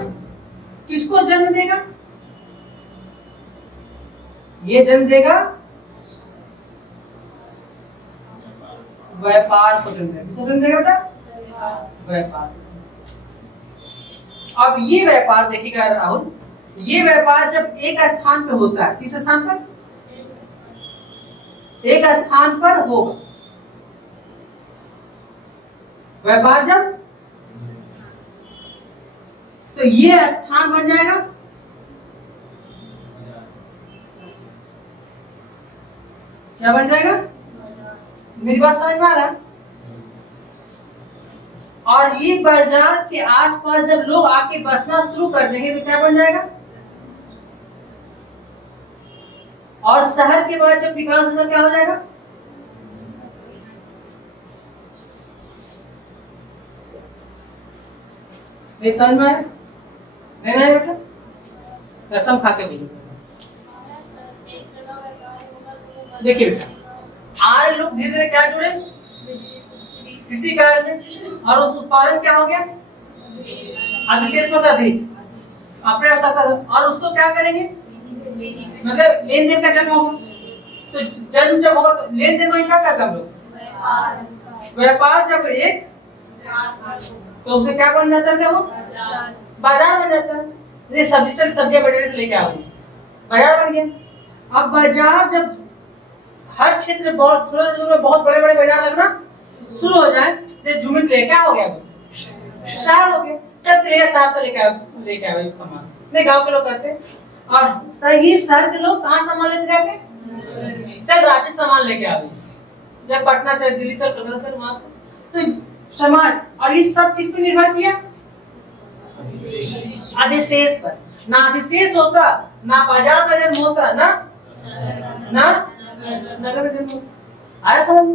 किसको जन्म देगा? ये जन्म देगा व्यापार को जन्म देगा। किसको जन्म देगा बेटा? व्यापार। अब ये व्यापार देखिएगा राहुल, ये व्यापार जब एक स्थान पे होता है, किस स्थान पर? एक स्थान पर होगा व्यापार जब, तो ये स्थान बन जाएगा क्या बन जाएगा? मेरी बात समझ में आ रहा है? और ये बाजार के आसपास जब लोग आके बसना शुरू कर देंगे तो क्या बन जाएगा? और शहर के बाद जब विकास होगा क्या हो जाएगा? नहीं समझ में आया? नहीं आया बेटा? कसम खा के बोलो। देखिए बेटा, आज लोग धीरे धीरे क्या जुड़े कृषि कार्य में, और उस उत्पादन क्या हो गया? अधिशेष मतलब अधिक अपने आवश्यकता, और उसको क्या करेंगे? मतलब लेन देन का जन्म होगा। तो जन्म जब होगा तो लेन देन में क्या करते हैं हम लोग? व्यापार जब एक, तो उसे क्या बन जाता है? वो बाजार बन जाता है। ये सब्जी चल सब्जियां बड़े से लेके आओगे, बाजार बन गया। अब बाजार जब हर क्षेत्र में बहुत थोड़ा दूर में बहुत बड़े बड़े बाजार लगना शुरू हो जाए, तो जुमित ले क्या हो गया? शहर हो गया। चल ले शहर से लेके आए सामान, नहीं गांव के लोग कहते हैं। और सही शहर के लोग कहाँ सामान लेते जाके? चल रांची सामान लेके आवे, जब पटना चल दिल्ली चल कलकत्ता चल वहां से। तो समाज, और ये सब किस पे निर्भर किया? अधिशेष पर। ना अधिशेष होता, ना बाजार का जन्म होता, ना नगर का जन्म होता। आया समझ?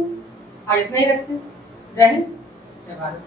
आज इतना ही रखते हैं। जय हिंद, जय भारत।